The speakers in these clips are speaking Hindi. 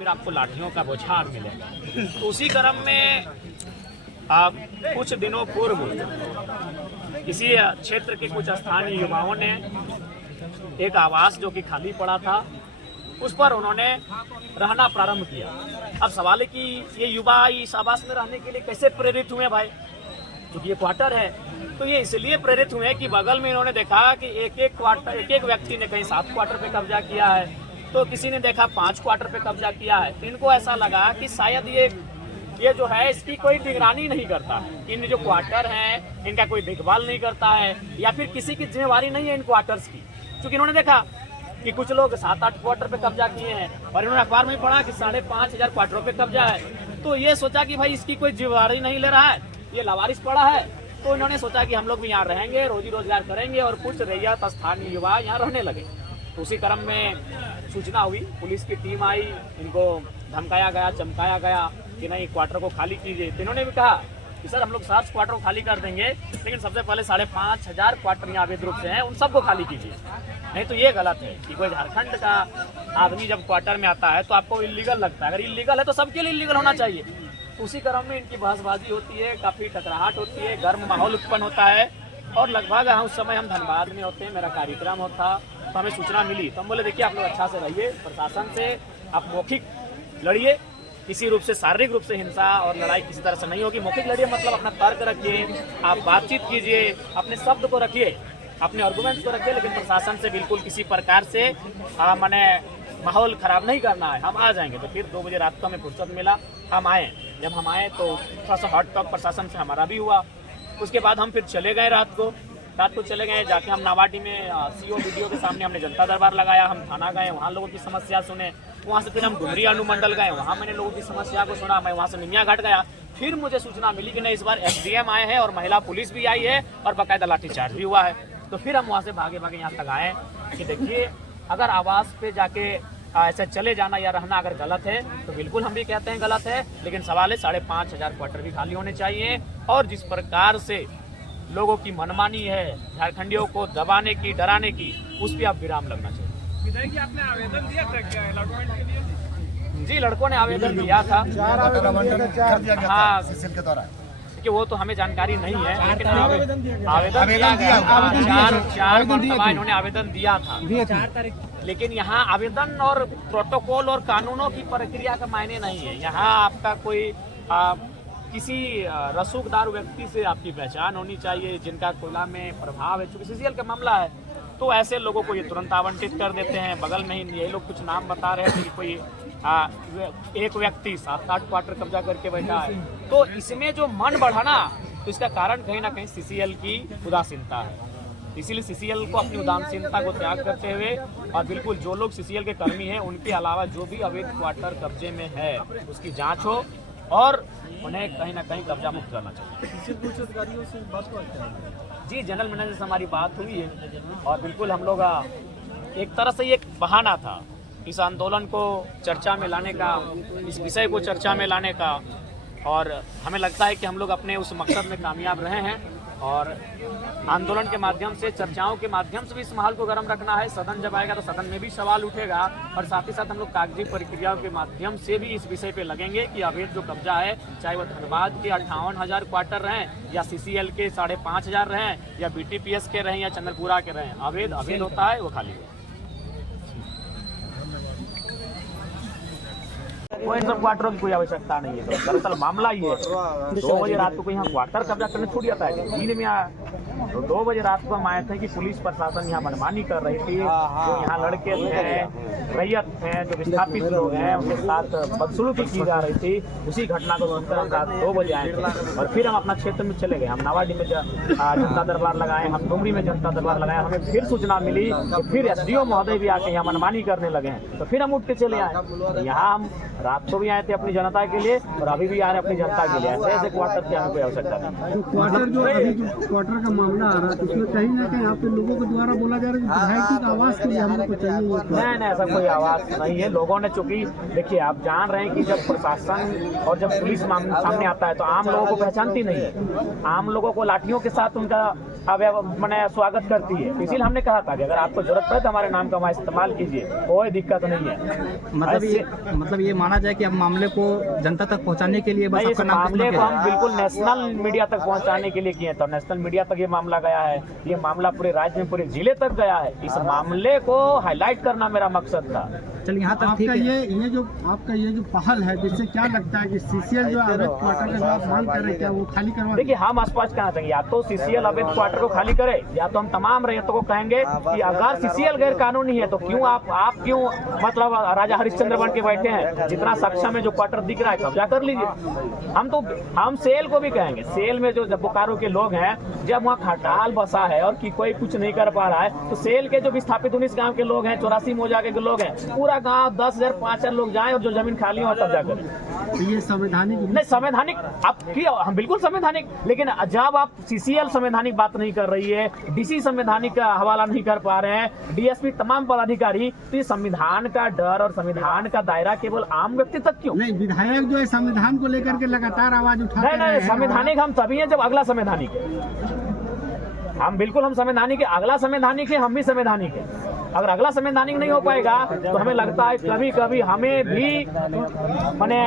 फिर आपको लाठियों का बौछार मिलेगा। तो उसी क्रम में कुछ दिनों पूर्व किसी क्षेत्र के कुछ स्थानीय युवाओं ने एक आवास जो कि खाली पड़ा था उस पर उन्होंने रहना प्रारंभ किया। अब सवाल है कि ये युवा इस आवास में रहने के लिए कैसे प्रेरित हुए भाई, क्योंकि ये क्वार्टर है। तो ये इसलिए प्रेरित हुए कि बगल में इन्होंने देखा कि एक एक व्यक्ति ने कहीं 7 क्वार्टर पे कब्जा किया है, तो किसी ने देखा 5 क्वार्टर पे कब्जा किया है। तो इनको ऐसा लगा कि शायद ये जो है इसकी कोई निगरानी नहीं करता, इन जो क्वार्टर हैं इनका कोई देखभाल नहीं करता है, या फिर किसी की जिम्मेवारी नहीं है इन क्वार्टर्स की। क्योंकि इन्होंने देखा कि कुछ लोग 7-8 क्वार्टर पे कब्जा किए हैं और इन्होंने अखबार में पढ़ा कि 5,500 क्वार्टरों पे कब्जा है। तो ये सोचा कि भाई इसकी कोई जिम्मेवारी नहीं ले रहा है, ये लावारिस पड़ा है। तो इन्होंने सोचा कि हम लोग भी यहाँ रहेंगे, रोजी रोजगार करेंगे और कुछ रैयत स्थानीय युवा यहाँ रहने लगे। तो उसी क्रम में सूचना हुई, पुलिस की टीम आई, इनको धमकाया गया, चमकाया गया कि नहीं क्वार्टर को खाली कीजिए। तो इन्होंने भी कहा कि सर हम लोग 7 क्वार्टर को खाली कर देंगे, लेकिन सबसे पहले 5,500 क्वार्टर यहाँ अवैध रूप से हैं उन सबको खाली कीजिए। नहीं तो ये गलत है कि कोई झारखंड का आदमी जब क्वार्टर में आता है तो आपको इलीगल लगता है। अगर इलीगल है तो सबके लिए इलीगल होना चाहिए। तो उसी क्रम में इनकी बहसबाजी होती है, काफ़ी टकराहट होती है, गर्म माहौल उत्पन्न होता है। और लगभग उस समय हम धनबाद में होते हैं, मेरा कार्यक्रम होता, तो हमें सूचना मिली। तो हम बोले देखिए आप लोग अच्छा से रहिए, प्रशासन से आप मौखिक लड़िए, किसी रूप से शारीरिक रूप से हिंसा और लड़ाई किसी तरह से नहीं होगी। मौखिक लड़िए मतलब अपना तर्क रखिए, आप बातचीत कीजिए, अपने शब्द को रखिए, अपने आर्गुमेंट्स को रखिए, लेकिन प्रशासन से बिल्कुल किसी प्रकार से माने माहौल ख़राब नहीं करना है। हम आ जाएंगे। तो फिर 2 बजे रात को हमें फुर्सत मिला, हम आए। जब हम आए तो थोड़ा सा हॉट टॉक प्रशासन से हमारा भी हुआ। उसके बाद हम फिर चले गए रात को चले गए, जाके हम नावाडी में सीओ वीडियो के सामने हमने जनता दरबार लगाया। हम थाना गए, वहाँ लोगों की समस्या सुने। वहाँ से फिर हम डुमरी अनुमंडल गए, वहाँ मैंने लोगों की समस्या को सुना। मैं वहाँ से निमिया घाट गया। फिर मुझे सूचना मिली कि नहीं इस बार एसडीएम आए हैं और महिला पुलिस भी आई है और बाकायदा लाठीचार्ज भी हुआ है। तो फिर हम वहाँ से भागे यहाँ तक आए कि देखिए अगर आवास पे जाके ऐसे चले जाना या रहना अगर गलत है तो बिल्कुल हम भी कहते हैं गलत है, लेकिन सवाल है 5,500 क्वार्टर भी खाली होने चाहिए। और जिस प्रकार से लोगों की मनमानी है झारखंडियों को दबाने की, डराने की, उस पर आप विराम लगना चाहिए। विधायक जी आपने आवेदन दिया था क्या अलॉटमेंट के लिए? जी लड़कों ने आवेदन दिया था। हाँ कि वो तो हमें जानकारी नहीं है, लेकिन आवेदन दिया गया। 4 मरतबा इन्होंने आवेदन दिया था, 4 तारीख। लेकिन यहाँ आवेदन और प्रोटोकॉल और कानूनों की प्रक्रिया का मायने नहीं है। यहाँ आपका कोई किसी रसूखदार व्यक्ति से आपकी पहचान होनी चाहिए जिनका कोयला में प्रभाव है। चूँकि सीसीएल का मामला है तो ऐसे लोगों को ये तुरंत आवंटित कर देते हैं। बगल में ही ये लोग कुछ नाम बता रहे थे कि कोई एक व्यक्ति 7-8 क्वार्टर कब्जा करके बैठा है। तो इसमें जो मन बढ़ाना, तो इसका कारण कहीं ना कहीं सीसीएल की उदासीनता है। इसीलिए सीसीएल को अपनी उदासीनता को त्याग करते हुए और बिल्कुल जो लोग सीसीएल के कर्मी हैं उनके अलावा जो भी अवैध क्वार्टर कब्जे में है उसकी जाँच हो और उन्हें कहीं ना कहीं कब्जा मुक्त करना चाहिए। जी जनरल मैनेजर से हमारी बात हुई है और बिल्कुल हम लोग एक तरह से ये एक बहाना था इस आंदोलन को चर्चा में लाने का, इस विषय को चर्चा में लाने का। और हमें लगता है कि हम लोग अपने उस मकसद में कामयाब रहे हैं और आंदोलन के माध्यम से, चर्चाओं के माध्यम से भी इस माहौल को गर्म रखना है। सदन जब आएगा तो सदन में भी सवाल उठेगा और साथ ही साथ हम लोग कागजी प्रक्रियाओं के माध्यम से भी इस विषय पे लगेंगे कि अवैध जो कब्जा है, चाहे वो धनबाद के 58,000 क्वार्टर रहें या सीसीएल के 5,500 रहें या बीटीपीएस के रहें या चंद्रपुरा के रहें, अवैध होता है वो खाली है। वो इन सब क्वार्टरों की कोई आवश्यकता नहीं है। तो दरअसल मामला ये है 2 बजे रात को यहाँ क्वार्टर कब्जा करने छूट जाता है, दिन में आया। तो 2 बजे रात को हम आए थे कि पुलिस प्रशासन यहाँ मनमानी कर रही थी। जो यहाँ लड़के हैं, रैयत हैं, जो विस्थापित लोग हैं, उनके साथ बदसलूकी की जा रही थी। उसी घटना को सुनकर हम रात 2 बजे आए थे और फिर हम अपना क्षेत्र में चले गए। हम नावाडी में जनता दरबार लगाए, हम डुमरी में जनता दरबार लगाए। हमें फिर सूचना मिली कि फिर एसडीओ महोदय भी आके यहाँ मनमानी करने लगे हैं। तो फिर हम उठ के चले आए। यहाँ हम रात को भी आए थे अपनी जनता के लिए और अभी भी आ रहे हैं अपनी जनता के लिए। ऐसे क्वार्टर की हमें कोई आवश्यकता नहीं। तो क्वार्टर जो अभी क्वार्टर का मामला आ रहा है उसमें कहीं ना कहीं यहाँ पे लोगों के द्वारा बोला जा रहा है कि विधायक की आवाज के लिए हम लोग को चाहिए। नहीं, ऐसा कोई आवाज नहीं है। लोगों ने, चूंकि देखिए आप जान रहे हैं कि जब प्रशासन और जब पुलिस सामने आता है तो आम लोगों को पहचानती नहीं है। आम लोगों को लाठियों के साथ उनका मैंने स्वागत करती है। इसलिए हमने कहा था कि अगर आपको जरूरत पड़े तो हमारे नाम का वहाँ इस्तेमाल कीजिए, कोई दिक्कत नहीं है। मतलब ये माना जाए कि अब मामले को जनता तक पहुंचाने के लिए बस इस मामले को हम बिल्कुल नेशनल मीडिया तक पहुंचाने के लिए किए, तो नेशनल मीडिया तक ये मामला गया है, ये मामला पूरे राज्य में पूरे जिले तक गया है। इस मामले को हाईलाइट करना मेरा मकसद था। चलिए यहाँ तक आपका ये जो पहल है, जिससे क्या लगता है कि सीसीएल जो अवैध क्वार्टर का मांग कर रहे, क्या वो खाली करवा? देखिए, हम स्पष्ट कहना चाहिए, या तो सीसीएल अवैध क्वार्टर को खाली करे, या तो हम तमाम रैयतों को कहेंगे कि अगर सीसीएल गैर कानूनी है तो क्यों आप क्यों मतलब राजा हरिश्चंद्र बन के बैठे हैं? जितना सक्षम है, जो क्वार्टर दिख रहा है कब्जा कर लीजिए। हम सेल को भी कहेंगे, सेल में जो बोकारो के लोग हैं, जब वहाँ खटाल बसा है और कि कोई कुछ नहीं कर पा रहा है, तो सेल के जो विस्थापित 19 गांव के लोग हैं, 84 मौजा के लोग हैं, पूरा गांव 10,000 5,000 लोग जाएं और जो जमीन खाली हो तब जाकर। तो ये संवैधानिक नहीं, संवैधानिक हम बिल्कुल संवैधानिक, लेकिन जब आप सीसीएल संवैधानिक बात नहीं कर रही है, डीसी संवैधानिक का हवाला नहीं कर पा रहे हैं, डीएसपी तमाम पदाधिकारी, तो ये संविधान का डर और संविधान का दायरा केवल आम व्यक्ति तक क्यों? नहीं, विधायक जो है संविधान को लेकर के लगातार आवाज उठा रहे हैं। नहीं, संवैधानिक हम तभी हैं जब अगला संवैधानिक है। हम संवैधानिक है, अगला संवैधानिक है, हम भी संवैधानिक है। अगर अगला संवैधानिक नहीं हो पाएगा तो हमें लगता है कभी कभी हमें भी माने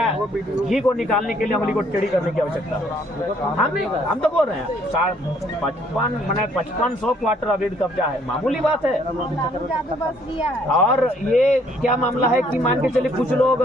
घी को निकालने के लिए उंगली को टेढ़ी करने की आवश्यकता। हम तो बोल रहे हैं 5500 क्वार्टर अवैध कब्जा है, मामूली बात है। और ये क्या मामला है कि मान के चलिए कुछ लोग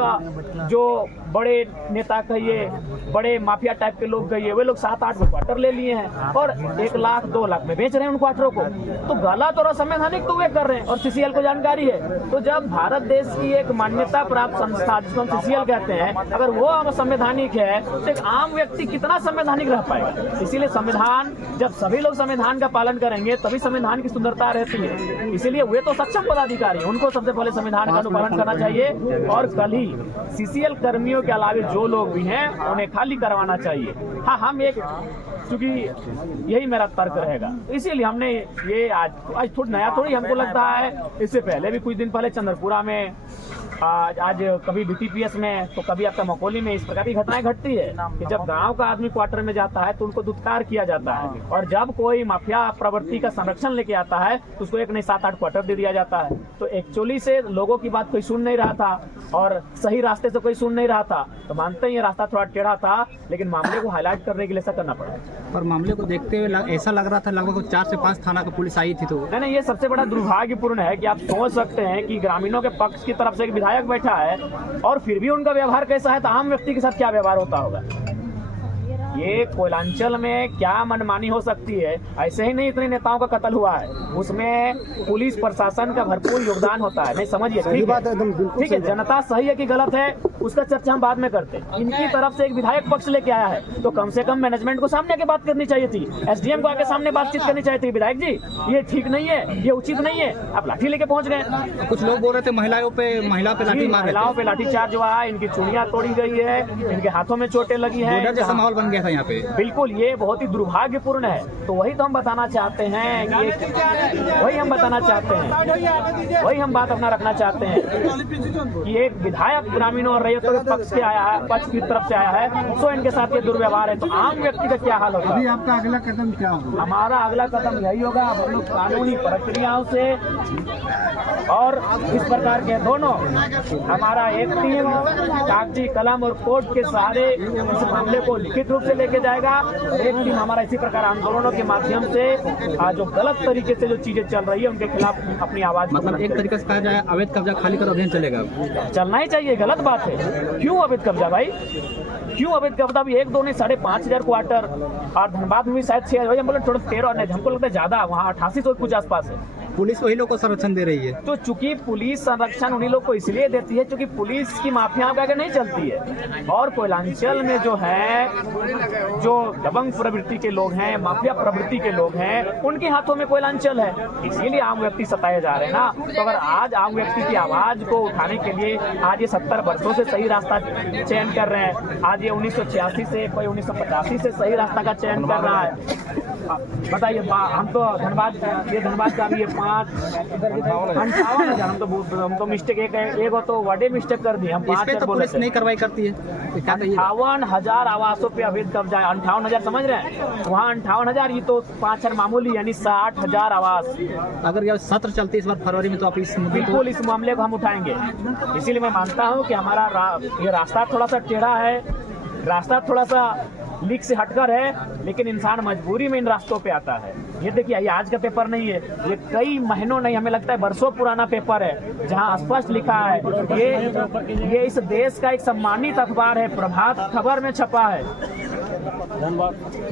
जो बड़े नेता कहिए, बड़े माफिया टाइप के लोग कहिए, वे लोग 7-8 क्वार्टर ले लिए हैं और 1 लाख 2 लाख में बेच रहे हैं उन क्वार्टरों को। तो गलत और असंवैधानिक तो वे कर रहे हैं और सीसीएल को जानकारी है। तो जब भारत देश की एक मान्यता प्राप्त संस्था जिसको हम सीसीएल कहते हैं, अगर वो संवैधानिक है तो एक आम व्यक्ति कितना संवैधानिक रह पाएगा? इसीलिए संविधान, जब सभी लोग संविधान का पालन करेंगे तभी संविधान की सुंदरता रहती है। इसीलिए वे तो सक्षम पदाधिकारी, उनको सबसे पहले संविधान का अनुपालन करना चाहिए और कल ही सीसीएल कर्मियों के अलावा जो लोग भी हैं उन्हें खाली करवाना चाहिए। हाँ, हम एक, क्योंकि यही मेरा तर्क रहेगा, इसीलिए हमने ये आज थोड़ा नया थोड़ी हमको लगता है। इससे पहले भी कुछ दिन पहले चंद्रपुरा में, आज कभी बीटीपीएस में, तो कभी आपका मकोली में इस प्रकार की घटनाएं घटती है कि जब गांव का आदमी क्वार्टर में जाता है तो उनको दुत्कार किया जाता है, और जब कोई माफिया प्रवृत्ति का संरक्षण लेके आता है तो उसको 1 नहीं 7-8 क्वार्टर दे दिया जाता है। तो एक्चुअली से लोगों की बात कोई सुन नहीं रहा था और सही रास्ते से कोई सुन नहीं रहा था, तो मानते हैं ये रास्ता थोड़ा टेढ़ा था, लेकिन मामले को हाईलाइट करने के लिए ऐसा करना पड़ा। पर मामले को देखते हुए ऐसा लग रहा था लगभग 4 से 5 थाना का पुलिस आई थी। तो नहीं, ये सबसे बड़ा दुर्भाग्यपूर्ण है कि आप सोच सकते हैं कि ग्रामीणों के पक्ष की तरफ से एक विधायक बैठा है और फिर भी उनका व्यवहार कैसा है, तो आम व्यक्ति के साथ क्या व्यवहार होता होगा। ये कोयलांचल में क्या मनमानी हो सकती है? ऐसे ही नहीं इतने नेताओं का कत्ल हुआ है, उसमें पुलिस प्रशासन का भरपूर योगदान होता है। नहीं, समझिए, ठीक है, जनता सही है कि गलत है उसका चर्चा हम बाद में करते हैं। इनकी तरफ से एक विधायक पक्ष लेके आया है तो कम से कम मैनेजमेंट को सामने आके बात करनी चाहिए थी, एसडीएम को आके सामने बातचीत करनी चाहिए थी। विधायक जी, ये ठीक नहीं है, ये उचित नहीं है, आप लाठी लेके पहुंच गए। कुछ लोग बोल रहे थे महिला पे लाठी मार, महिलाओं पे लाठीचार्ज हुआ है, इनकी चूड़ियां तोड़ी गई है, इनके हाथों में चोटें लगी है, जैसा माहौल बन गया था यहाँ पे। बिल्कुल, ये बहुत ही दुर्भाग्यपूर्ण है। तो वही तो हम बताना चाहते हैं कि वही हम हम बात अपना रखना चाहते हैं कि एक विधायक ग्रामीणों और रैयतों के पक्ष की तरफ से आया है, सो इनके साथ ये दुर्व्यवहार है, तो आम व्यक्ति का क्या हाल होगा? अभी आपका अगला कदम क्या होगा? हमारा अगला कदम यही होगा, हम लोग कानूनी प्रक्रियाओं से और इस प्रकार के दोनों, हमारा एक टीम कागजी कलम और कोर्ट के सहारे इस मामले को लिखित रूप से लेके जाएगा, एक टीम हमारा इसी प्रकार आंदोलनों के माध्यम से जो गलत तरीके से जो चीजें चल रही है उनके खिलाफ अपनी आवाज, मतलब एक तरीके से कहा जाए अवैध कब्जा खाली करो अभियान चलेगा। चलना ही चाहिए, गलत बात है। क्यों अवैध कब्जा भाई, क्यों अवैध कब्जा? भी 1-2 नहीं 5,500 क्वार्टर, और धनबाद में भी शायद 6, हम बोले 13 नहीं, हमको लगता है ज्यादा, वहाँ 8800 कुछ आसपास है। पुलिस वही लोग को संरक्षण दे रही है, तो चूंकि पुलिस संरक्षण उन्हीं लोग को इसलिए देती है क्योंकि पुलिस की माफियाओं के आगे नहीं चलती है। और कोयलांचल में जो है, जो दबंग प्रवृत्ति के लोग हैं, माफिया प्रवृत्ति के लोग हैं, उनके हाथों में कोयलांचल है, इसीलिए आम व्यक्ति सताए जा रहे हैं ना। तो अगर आज आम व्यक्ति की आवाज को उठाने के लिए आज ये 70 वर्षों से सही रास्ता चयन कर रहे हैं, आज ये 1986 से, कोई 1985 से सही रास्ता का चयन कर रहा है। बताइए, हम तो धनबाद का भी ये 5 58,000। हम तो मिस्टेक एक हो तो वर्डे मिस्टेक कर दिए हम। इस पे 5 तो बोले पुलिस नहीं कार्रवाई करती है, तो क्या कहिए? 58,000 आवासों पे अवैध कब्जा है। 58,000 समझ रहे हैं, वहाँ 58,000, ये तो 5 मामूली, यानी 60,000 आवास। अगर यह सत्र चलती है इस बार फरवरी में, तो आप इस मुद्दे को बिल्कुल इस मामले को हम उठाएंगे। इसीलिए मैं मानता हूँ कि हमारा ये रास्ता थोड़ा सा टेढ़ा है, रास्ता थोड़ा सा लीक से हटकर है, लेकिन इंसान मजबूरी में इन रास्तों पे आता है। ये देखिए, ये आज का पेपर नहीं है, ये कई महीनों नहीं, हमें लगता है बरसों पुराना पेपर है, जहां स्पष्ट लिखा है, ये इस देश का एक सम्मानित अखबार है, प्रभात खबर में छपा है,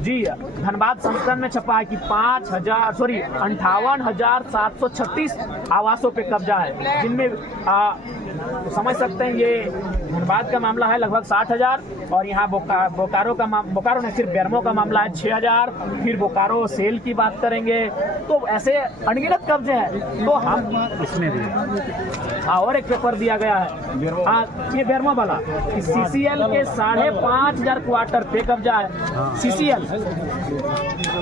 जी धनबाद संस्करण में छपा है कि 58,736 आवासों पे कब्जा है, जिनमें समझ सकते हैं ये धनबाद का मामला है लगभग 60,000, और यहाँ बोकारो ने सिर्फ बेरमो का मामला है 6,000, फिर बोकारो सेल की बात करेंगे तो ऐसे अनगिनत कब्जे हैं। तो हम इसमें और एक पेपर दिया गया है, हाँ ये बेरमो वाला, CCL के 5,500 क्वार्टर पे कब्जा है। CCL,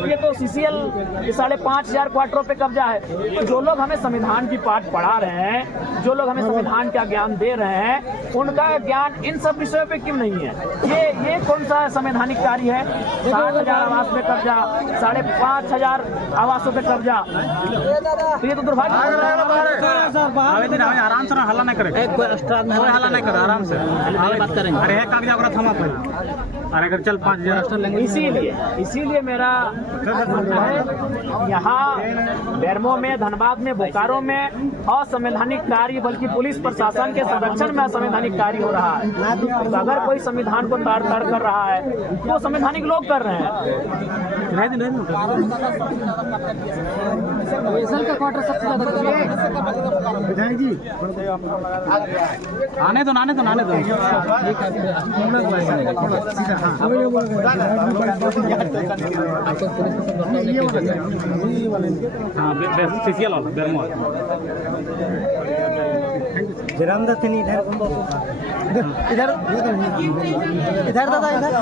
ये तो CCL के 5,500 क्वार्टरों पे कब्जा है। जो लोग हमें संविधान की पाठ पढ़ा रहे हैं, जो लोग हमें संविधान का ज्ञान दे रहे हैं, उनका ज्ञान इन सब विषयों पे क्यों नहीं है? ये कौन सा संवैधानिक कार्य है? 60,000 आवास पे कब्जा, 5,500 आवासों पे कब्जा, ये तो दुर्भाग्य। आराम से हल्ला नहीं करेगा, कोई हल्ला नहीं करे, आराम से बात करेंगे। अरे कागज वगैरह थमा पहले, अरे अगर चल 5,000। इसीलिए मेरा मानना है, यहाँ बेरमो में, धनबाद में, बोकारो में असंवैधानिक कार्य, बल्कि पुलिस प्रशासन के संरक्षण में असंवैधानिक कार्य हो रहा है। तो अगर कोई संविधान को ताड़ कर रहा है तो संवैधानिक लोग कर रहे हैं। का क्वार्टर सबसे ज्यादा विधायक जी आने दो सीधा हाँ CCL वाला बेरमो जरामदा थे नहीं इधर इधर दादा इधर